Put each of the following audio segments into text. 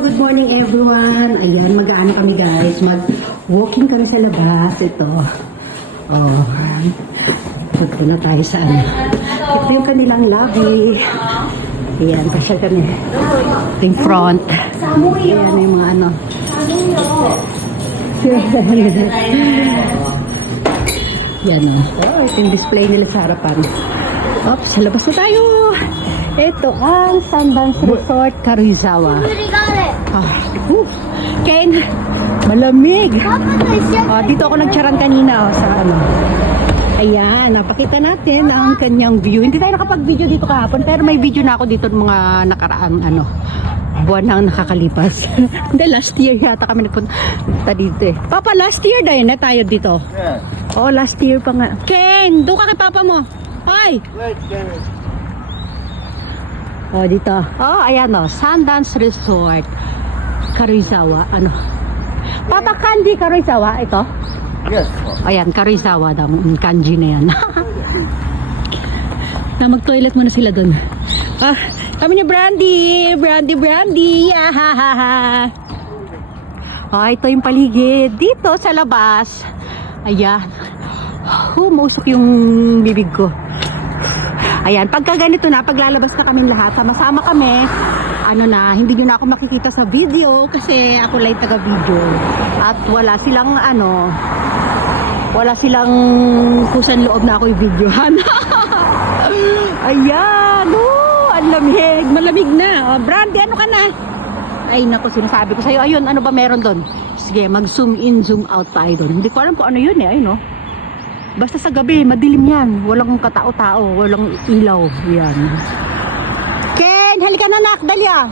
good morning everyone. Ayan, mag-aano kami guys. Mag-walking kami sa labas. Ito. Oh. Punta na tayo sa ano. Ito yung kanilang lobby. Ayan, pasyal kami. Ito yung front. Ayan yung mga ano. Yan o. Oh, ito yung display nila sa harapan. Oops, sa labas na tayo. Ito ang Sundance Resort, Karuizawa. Ken, malamig. Dito ako nagcharan kanina sa ano. Ayan, napakita natin ang kanyang view. Hindi tayo nakapag-video dito kahapon, pero may video na ako dito ng mga nakaraang ano, buwan nang nakakalipas. Hindi, last year yata kami nagpunta dito eh. Papa, last year din na tayo dito. Yeah. Oo, last year pa nga. Ken, doon ka kay papa mo. Hi! Oh, dito. Oh, ayan o. Sundance Resort. Karuizawa. Ano? Papa, kanji Karuizawa. Ito? Yes. Ayan, Karuizawa daw. Kanji na yan. Na mag-toilet muna sila dun. Kami ni Brandy. Brandy. Yahahaha. Ito yung paligid. Dito sa labas. Ayan. Umusok yung bibig ko. Ayan, pagka ganito na, paglalabas na kami lahat, sama-sama kami, ano na, hindi nyo na ako makikita sa video kasi ako lang taga-video. At wala silang, ano, wala silang kusan loob na ako i-videohan. Ayan, ang lamig, malamig na. Brandy, ano ka na? Ay, naku, sinasabi ko sa'yo, ayun, ano ba meron doon? Sige, mag-zoom in, zoom out tayo doon. Hindi ko alam kung ano yun eh, ayun, no? Basta sa gabi, madilim yan. Walang katao-tao, walang ilaw. Yan. Ken, halika na nak, dali ah.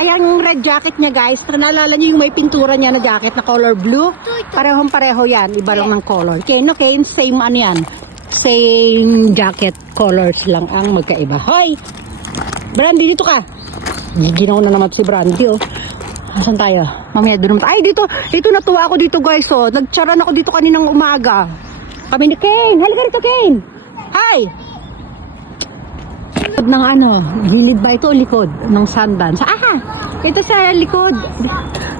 Ayan yung red jacket niya guys. Naalala niyo yung may pintura niya na jacket na color blue? Parehong-pareho yan. Iba lang ng color. Ken, okay, same ano yan. Same jacket colors lang ang magkaiba. Hoy! Brandy, dito ka. Ginaw na naman si Brandy oh. Asan tayo? Mamaya doon naman. Ay, dito natuwa ako dito guys oh. Nagcharan ako dito kaninang umaga. Kami ni Kane. Halika rito, Kane. Hi! Likod ng ano, gilid ba ito o likod ng Sundance? Ito sa likod.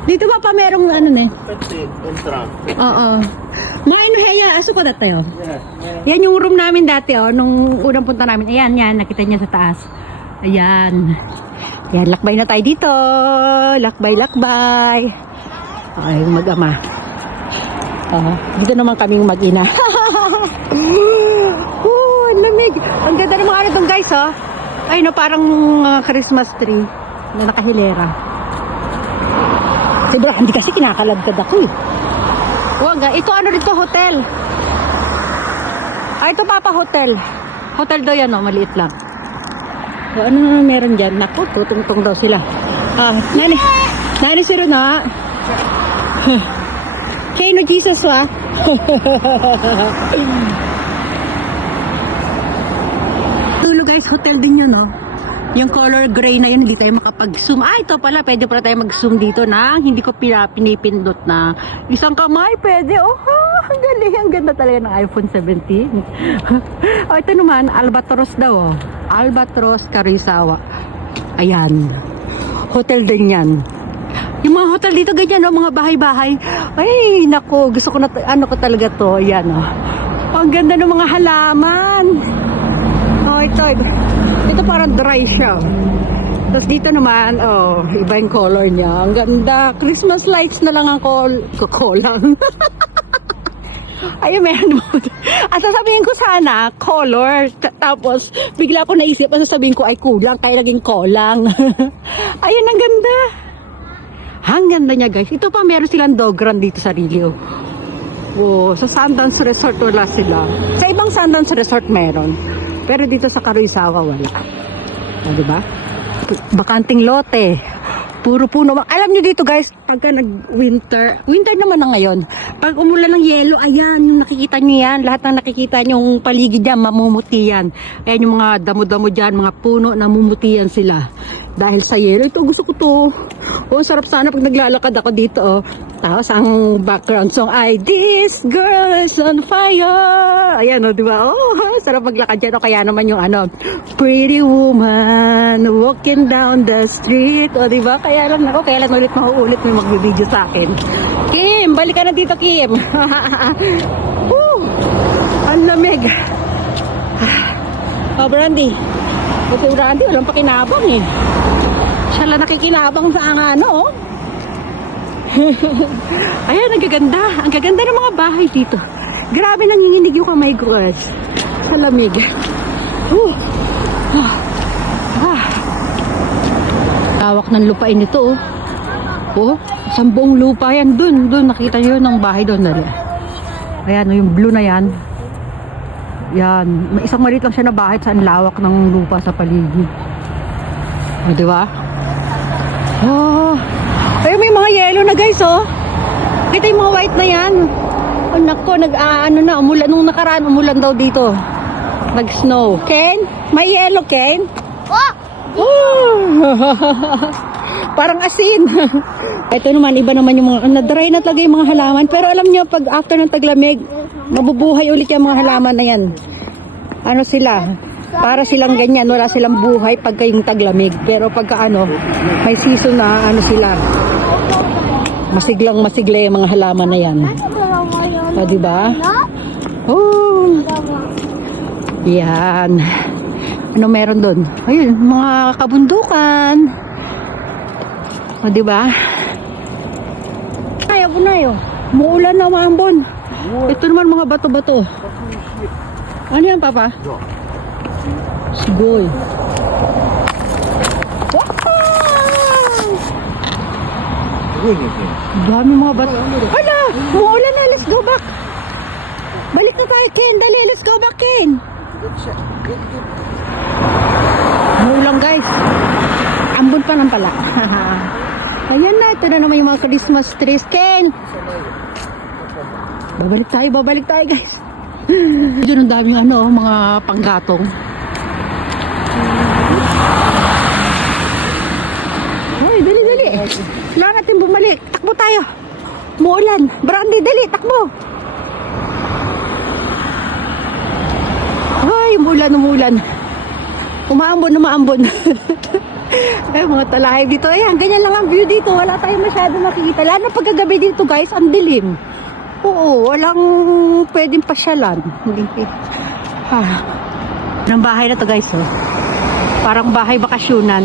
Dito ba pa merong ano ne? Oo. Main heya, aso ko dati oh. Yan yung room namin dati oh, nung unang punta namin. Ayan, yan, nakita niya sa taas. Ayan. Yan, lakbay na tayo dito. Lakbay. Ay, mag-ama. Dito naman kaming mag-ina. Lamig. Ang ganda ng mga ano itong guys, oh. Ay, no, parang Christmas tree na nakahilera. Siguro, hindi kasi kinakalagkad ako, eh. Wag, ito ano dito, hotel. Ito Papa, hotel. Hotel daw yan, oh, maliit lang. So, ano meron dyan? Naku, tutungtong daw sila. Nani si Rona. Kay no Jesus wa. Tulo guys, hotel din yun no. Yung color gray na yun, hindi tayo makapag-zoom. Ito pala, pwede pala tayo mag-zoom dito na hindi ko pinipindot na isang kamay, pwede. Ang galing, ang ganda talaga ng iPhone 17. Ito naman, Albatros daw oh. Albatros Karuizawa. Ayan. Hotel din yan. Yung mga hotel dito ganyan, no? Mga bahay-bahay. Ay, nako, gusto ko na, ano ko talaga to. Ayan, oh. Ang ganda ng mga halaman. Oh, ito parang dry siya. Tapos dito naman, oh, iba yung color niya. Ang ganda. Christmas lights na lang ang kulang. Ayun, meron mo. At sasabihin ko sana, color. Tapos, bigla ko naisip, at sasabihin ko ay kulang, kaya naging kolang. Ayun, ang ganda. Ang ganda niya guys. Ito pa meron silang dog run dito sa Rilio. Wow, sa Sundance Resort wala sila. Sa ibang Sundance Resort meron. Pero dito sa Karuizawa wala. O, diba? Bakanting lote. Puro puno. Alam niyo dito guys, pagka nag-winter naman na ngayon. Pag umulan ng yelo, ayan, yung nakikita niyo yan. Lahat ng nakikita niyo, yung paligid niya, mamumuti yan. Ayan yung mga damo-damo dyan, mga puno, namumuti yan sila. Dahil sa yelo, ito gusto ko to. Oh, sarap sana pag naglalakad ako dito, oh. Tapos ang background song ay This Girl's on Fire. Ayan o, di ba? Oh, sarap maglakad dyan. O kaya naman yung ano, Pretty Woman walking down the street. O di ba? Kaya lang ako, kaya lang ulit mauulit may magbibideo sa akin. Kim, balik ka na dito, Kim. Woo! Ang lamig. Oh, Brandy. Ito Brandy, walang pakinabang eh. Siya lang nakikinabang sa ano, oh. Ayan, ang gaganda. Ang gaganda ng mga bahay dito. Grabe nanginginig yung kamay ko, guys. Sa lamig. Tawak ng lupain ito, oh. Oh, isang buong lupa yan. Dun, nakita nyo ng bahay doon. Ayan, yung blue na yan. Yan. May isang maliit lang siya na bahay sa lawak ng lupa sa paligid. O, diba? Oh. Ayun, may mga yellow na guys, oh. Kita yung mga white na yan. Oh, nako, umulan. Nung nakaraan, umulan daw dito. Nag-snow. Ken? May yellow, Ken? Oh! Parang asin. Ito naman, iba naman yung mga, na-dry na talaga yung mga halaman. Pero alam nyo, pag after ng taglamig, mabubuhay ulit yung mga halaman na yan. Ano sila? Para silang ganyan, wala silang buhay pagka yung taglamig. Pero pagka ano, may season na ano sila. Masigla yung mga halaman na yan. O, diba? Oh. Yan. Ano meron doon? Ayun, mga kabundukan. O, diba? Ay, abunayo. Muulan na maambon. Ito naman mga bato-bato. Ano yan, Papa? Sigoy. Dami mga bato. Hala! Muulan na. Let's go back. Balik na tayo, Ken. Dali, let's go back, Ken. Muulan, guys. Ambon pa lang pala. Ayan na. Ito na naman yung mga Christmas trees, Ken. Babalik tayo, guys. Diyan ang daming ano, mga panggatong. Hoy, dali. Kailangan natin bumalik. Takbo tayo. Muulan. Brandy, dali, takbo. Ay, umulan. Umaambon. Ay, mga talahay dito. Ayan, ganyan lang ang view dito. Wala tayong masyado makikita. Lalo pagkagabi dito, guys, ang dilim. Oo, walang pwedeng pasyalan. Ng bahay na to, guys, oh. Parang bahay bakasyunan.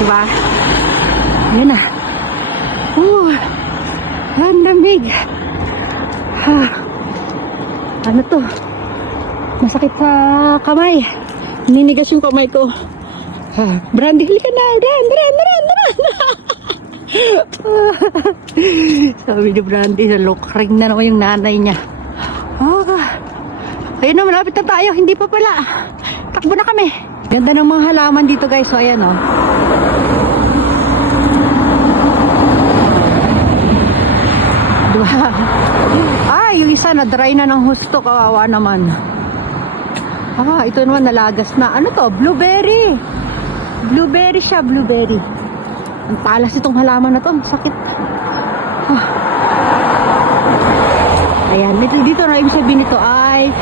Diba? Yan na. Ang lamig. Ano to? Masakit sa kamay. Ninigas yung kamay ko. Brandy, huli ka na. Ran. Sabi ni Brandy, nalokring na naman yung nanay niya. Ayun na, malapit na tayo. Hindi pa pala. Takbo na kami. Ganda ng mga halaman dito, guys. So, ayan, oh. Diba? Yung isa na dry na ng husto. Kawawa naman. Ito naman nalagas na. Ano to? Blueberry. Blueberry siya, blueberry. Ang talas itong halaman na to. Sakit. Ayan, dito na ibig sabihin nito ay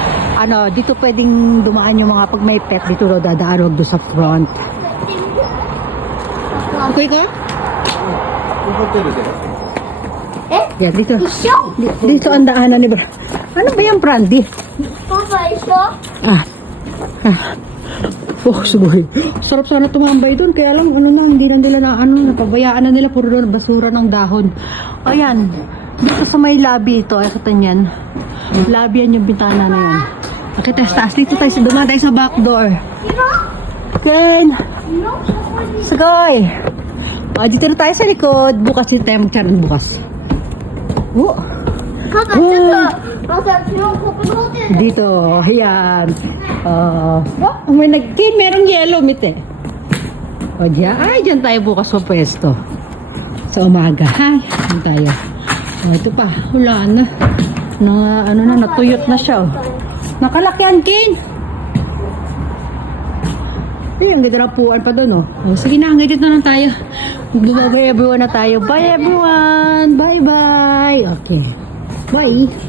dito pwedeng dumaan yung mga pag may pet dito daw dadaan, wag doon sa front. Okay ka? Yan, dito ang daanan ni Bra. Ano ba yung Brandy? Sugoy. Sarap sana tumambay doon. Kaya lang, hindi na nila napabayaan na nila. Puro doon, basura ng dahon. Ayan. Dito sa may lobby ito. Ay, katanyan. Lobby yan yung bintana na yan. Okay, taas. Dito tayo. Dumaan tayo sa back door. Ken. Sugoy. Dito na tayo sa likod. Bukas dito tayo magkaroon bukas. Dito. Ayan. Merong yellow meat eh. Diyan tayo bukas sa pwesto. Sa umaga. Diyan tayo. Ito pa. Wala na. Natuyot na siya. Nakalakyan, Ken. Ay, ang ganda ng puan pa doon, oh. Oh, sige na, hanggang dito na lang tayo. Bye everyone na tayo. Bye everyone! Bye-bye! Okay. Bye!